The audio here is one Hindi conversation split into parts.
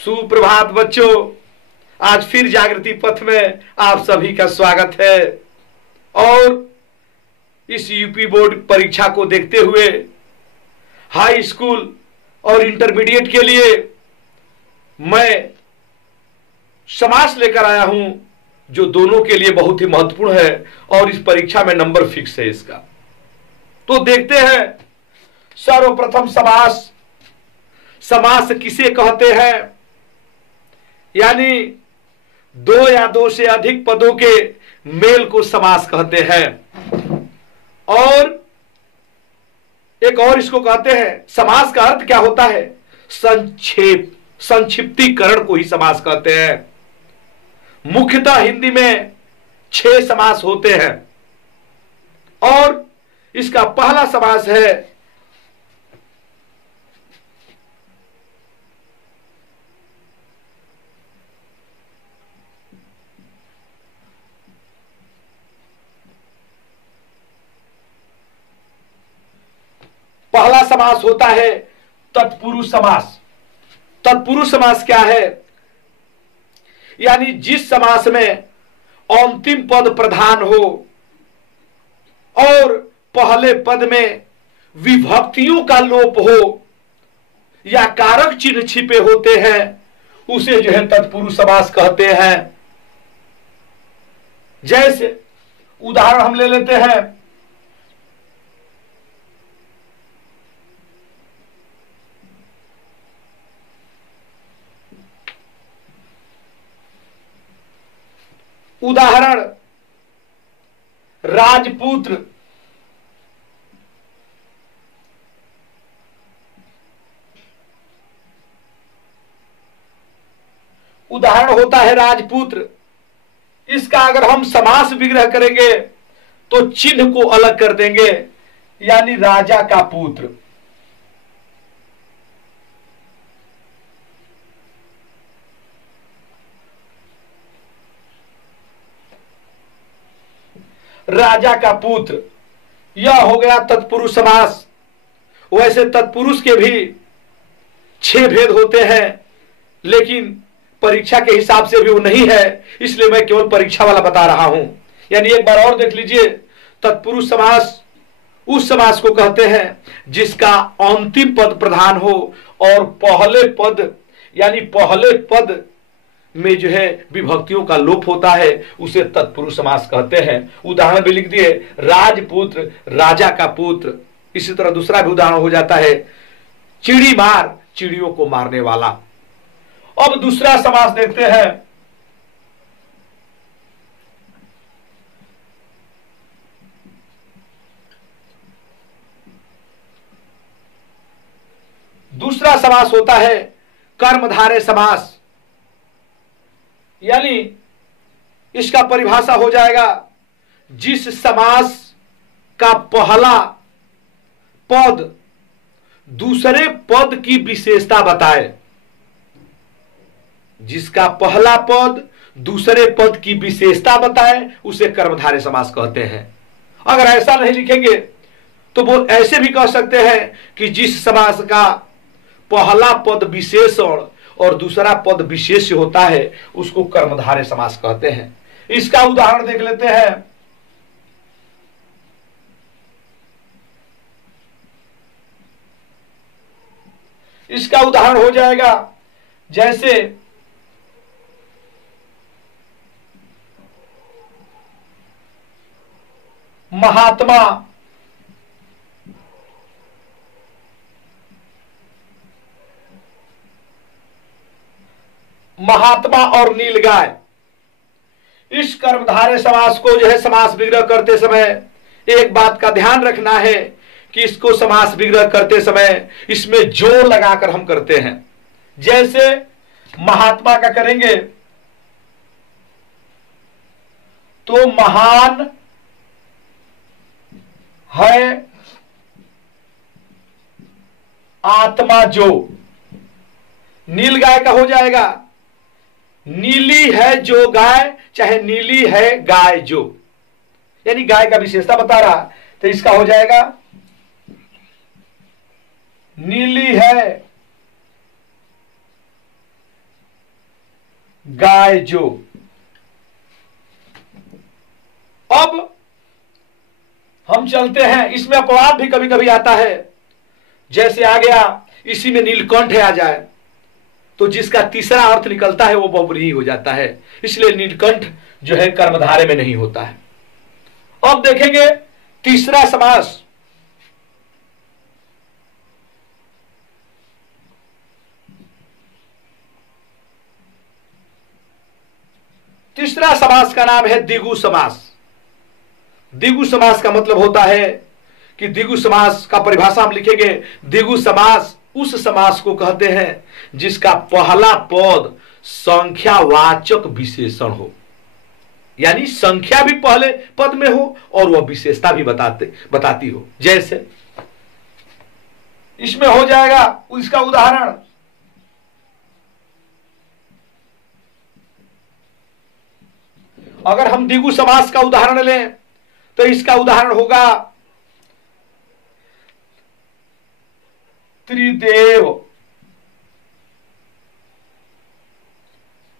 सुप्रभात बच्चों। आज फिर जागृति पथ में आप सभी का स्वागत है। और इस यूपी बोर्ड परीक्षा को देखते हुए हाई स्कूल और इंटरमीडिएट के लिए मैं समास लेकर आया हूं, जो दोनों के लिए बहुत ही महत्वपूर्ण है और इस परीक्षा में नंबर फिक्स है इसका। तो देखते हैं सर्वप्रथम समास। समास किसे कहते हैं? यानी दो या दो से अधिक पदों के मेल को समास कहते हैं। और एक और इसको कहते हैं, समास का अर्थ क्या होता है? संक्षेप, संक्षिप्तीकरण को ही समास कहते हैं। मुख्यतः हिंदी में 6 समास होते हैं और इसका पहला समास है होता है तत्पुरुष समास। तत्पुरुष समास क्या है? यानी जिस समास में अंतिम पद प्रधान हो और पहले पद में विभक्तियों का लोप हो या कारक चिन्ह छिपे होते हैं, उसे जो है तत्पुरुष समास कहते हैं। जैसे उदाहरण हम ले लेते हैं, उदाहरण राजपुत्र। उदाहरण होता है राजपुत्र। इसका अगर हम समास विग्रह करेंगे तो चिन्ह को अलग कर देंगे, यानी राजा का पुत्र। राजा का पुत्र, यह हो गया तत्पुरुष समास। वैसे तत्पुरुष के भी 6 भेद होते हैं, लेकिन परीक्षा के हिसाब से भी वो नहीं है, इसलिए मैं केवल परीक्षा वाला बता रहा हूं। यानी एक बार और देख लीजिए, तत्पुरुष समास उस समास को कहते हैं जिसका अंतिम पद प्रधान हो और पहले पद यानी पहले पद में जो है विभक्तियों का लोप होता है, उसे तत्पुरुष समास कहते हैं। उदाहरण भी लिख दिए, राजपुत्र, राजा का पुत्र। इसी तरह दूसरा भी उदाहरण हो जाता है, चिड़ी मार, चिड़ियों को मारने वाला। अब दूसरा समास देखते हैं, दूसरा समास होता है कर्मधारय समास। यानी इसका परिभाषा हो जाएगा, जिस समास का पहला पद दूसरे पद की विशेषता बताए। जिसका पहला पद दूसरे पद की विशेषता बताए उसे कर्मधारय समास कहते हैं। अगर ऐसा नहीं लिखेंगे तो वो ऐसे भी कह सकते हैं कि जिस समास का पहला पद विशेषण और दूसरा पद विशेष्य होता है उसको कर्मधारय समास कहते हैं। इसका उदाहरण देख लेते हैं, इसका उदाहरण हो जाएगा जैसे महात्मा, महात्मा और नीलगाय। इस कर्मधारय समास को जो है समास विग्रह करते समय एक बात का ध्यान रखना है कि इसको समास विग्रह करते समय इसमें जोर लगाकर हम करते हैं। जैसे महात्मा का करेंगे तो महान है आत्मा जो। नीलगाय का हो जाएगा, नीली है जो गाय, चाहे नीली है गाय जो, यानी गाय का विशेषता बता रहा। तो इसका हो जाएगा नीली है गाय जो। अब हम चलते हैं, इसमें अपवाद भी कभी कभी आता है, जैसे आ गया इसी में नीलकंठ आ जाए तो जिसका तीसरा अर्थ निकलता है वो बहुब्रीहि हो जाता है, इसलिए नीलकंठ जो है कर्मधारय में नहीं होता है। अब देखेंगे तीसरा समास। तीसरा समास का नाम है द्विगु समास। द्विगु समास का मतलब होता है कि द्विगु समास का परिभाषा हम लिखेंगे, द्विगु समास उस समास को कहते हैं जिसका पहला पद संख्यावाचक विशेषण हो, यानी संख्या भी पहले पद में हो और वह विशेषता भी बताती हो। जैसे इसमें हो जाएगा, इसका उदाहरण अगर हम द्विगु समास का उदाहरण लें तो इसका उदाहरण होगा त्रिदेव,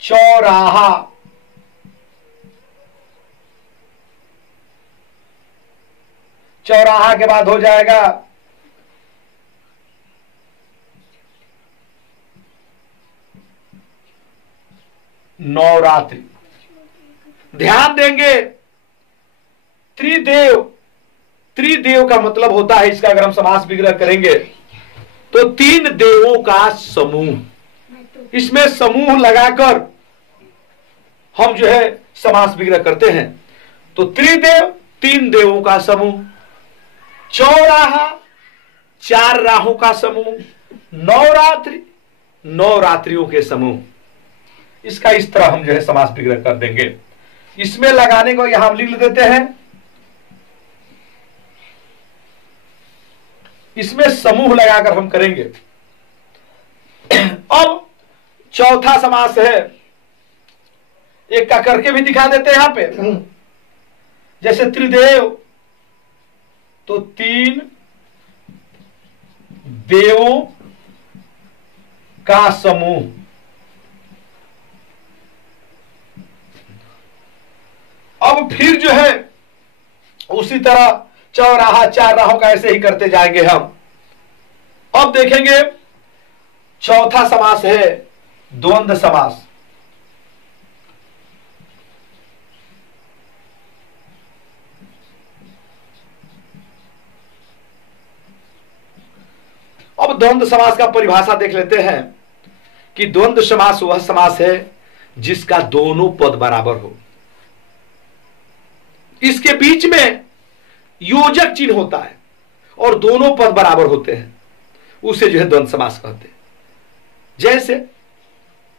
चौराहा, चौराहा के बाद हो जाएगा नवरात्रि। ध्यान देंगे त्रिदेव, त्रिदेव का मतलब होता है, इसका अगर हम समास विग्रह करेंगे तो तीन देवों का समूह, इसमें समूह लगाकर हम जो है समास विग्रह करते हैं। तो त्रिदेव तीन देवों का समूह, चौराहा चार राहों का समूह, नवरात्रि नवरात्रियों के समूह, इसका इस तरह हम जो है समास विग्रह कर देंगे। इसमें लगाने को यहां हम लिख देते हैं, इसमें समूह लगाकर हम करेंगे। अब चौथा समास है, एक का करके भी दिखा देते हैं यहां पे। जैसे त्रिदेव तो तीन देवों का समूह, अब फिर जो है उसी तरह चौराहा चार राहों का ऐसे ही करते जाएंगे हम। अब देखेंगे चौथा समास है द्वंद्व समास। अब द्वंद्व समास का परिभाषा देख लेते हैं कि द्वंद्व समास वह समास है जिसका दोनों पद बराबर हो, इसके बीच में योजक चिन्ह होता है और दोनों पद बराबर होते हैं, उसे जो है द्वंद्व समास कहते हैं। जैसे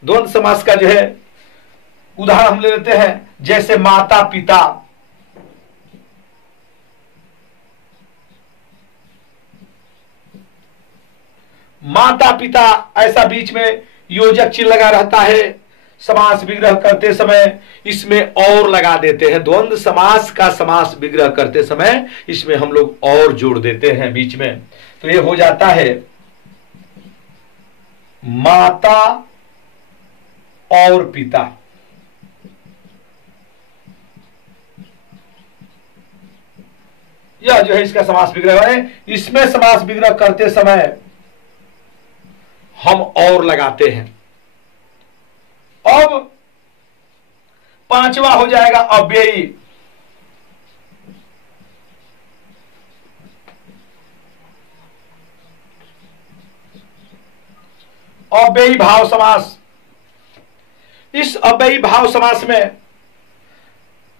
द्वंद्व समास का जो है उदाहरण हम ले लेते हैं, जैसे माता पिता, माता पिता ऐसा बीच में योजक चिन्ह लगा रहता है, समास विग्रह करते समय इसमें और लगा देते हैं। द्वंद्व समास का समास विग्रह करते समय इसमें हम लोग और जोड़ देते हैं बीच में, तो ये हो जाता है माता और पिता। यह जो है इसका समास विग्रह है। इसमें समास विग्रह करते समय हम और लगाते हैं। अब पांचवा हो जाएगा अव्ययी। अव्ययी भाव समास। इस अव्ययी भाव समास में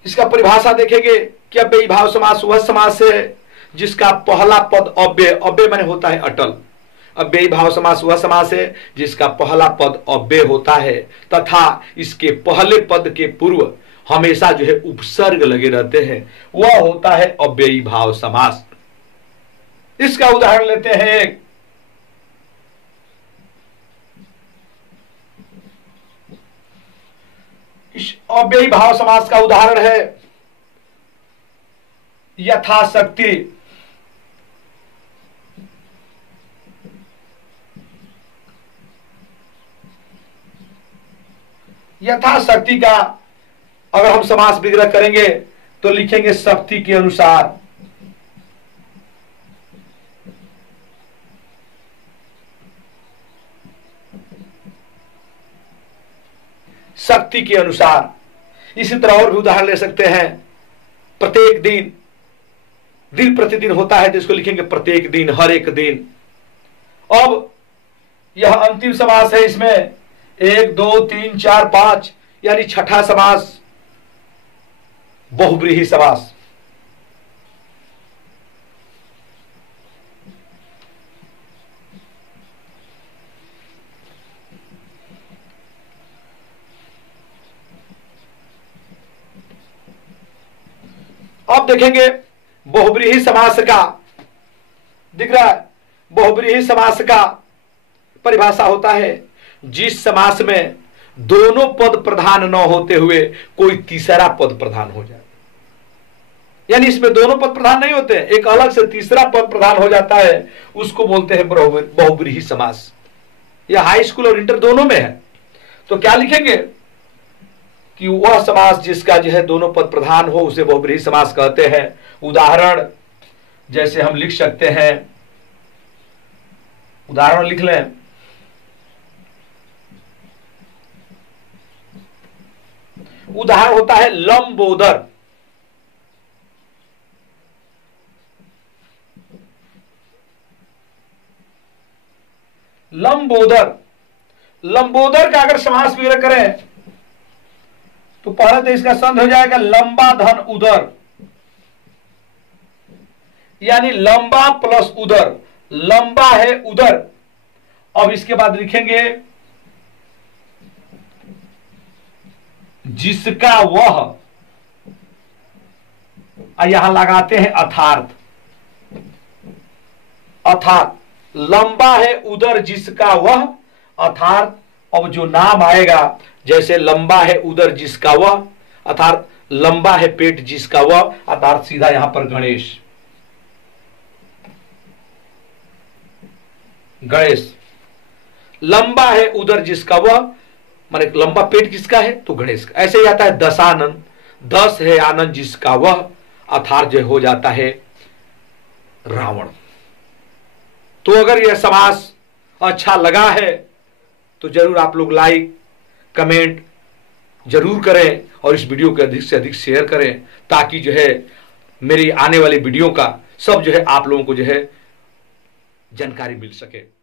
इसका परिभाषा देखेंगे कि अव्ययी भाव समास वह समास है जिसका पहला पद अव्यय, अव्यय माने होता है अटल। अव्ययी भाव समास वह समास है जिसका पहला पद अव्यय होता है तथा इसके पहले पद के पूर्व हमेशा जो है उपसर्ग लगे रहते हैं, वह होता है अव्ययी भाव समास। इसका उदाहरण लेते हैं एक, इस अव्ययी भाव समास का उदाहरण है यथाशक्ति। यथाशक्ति का अगर हम समास विग्रह करेंगे तो लिखेंगे शक्ति के अनुसार। शक्ति के अनुसार। इसी तरह और भी उदाहरण ले सकते हैं। प्रत्येक दिन, दिन प्रतिदिन होता है तो इसको लिखेंगे प्रत्येक दिन, हर एक दिन। अब यह अंतिम समास है, इसमें 1 2 3 4 5 यानी छठा समास बहुव्रीहि समास। अब देखेंगे बहुव्रीहि समास का, दिख रहा है, बहुव्रीहि समास का परिभाषा होता है जिस समास में दोनों पद प्रधान न होते हुए कोई तीसरा पद प्रधान हो जाए। यानी इसमें दोनों पद प्रधान नहीं होते, एक अलग से तीसरा पद प्रधान हो जाता है, उसको बोलते हैं बहुव्रीहि समास। यह हाई स्कूल और इंटर दोनों में है। तो क्या लिखेंगे कि वह समास जिसका जो है दोनों पद प्रधान हो उसे बहुव्रीहि समास कहते हैं। उदाहरण जैसे हम लिख सकते हैं, उदाहरण लिख लें। उदाहरण होता है लंबोदर। लंबोदर, लंबोदर का अगर समास विग्रह करें तो पहले तो इसका संध हो जाएगा लंबा धन उदर, यानी लंबा प्लस उदर। लंबा है उदर। अब इसके बाद लिखेंगे जिसका वह, यहां लगाते हैं अर्थात। अर्थात लंबा है उदर जिसका वह, अर्थात अब जो नाम आएगा, जैसे लंबा है उदर जिसका वह, अर्थात लंबा है पेट जिसका वह, अर्थात सीधा यहां पर गणेश। गणेश, लंबा है उदर जिसका वह, माने लंबा पेट किसका है तो गणेश का। ऐसे ही आता है दशानन, 10 है आनंद जिसका वह, अर्थात जो हो जाता है रावण। तो अगर यह समास अच्छा लगा है तो जरूर आप लोग लाइक कमेंट जरूर करें और इस वीडियो को अधिक से अधिक शेयर करें, ताकि जो है मेरी आने वाली वीडियो का सब जो है आप लोगों को जो है जानकारी मिल सके।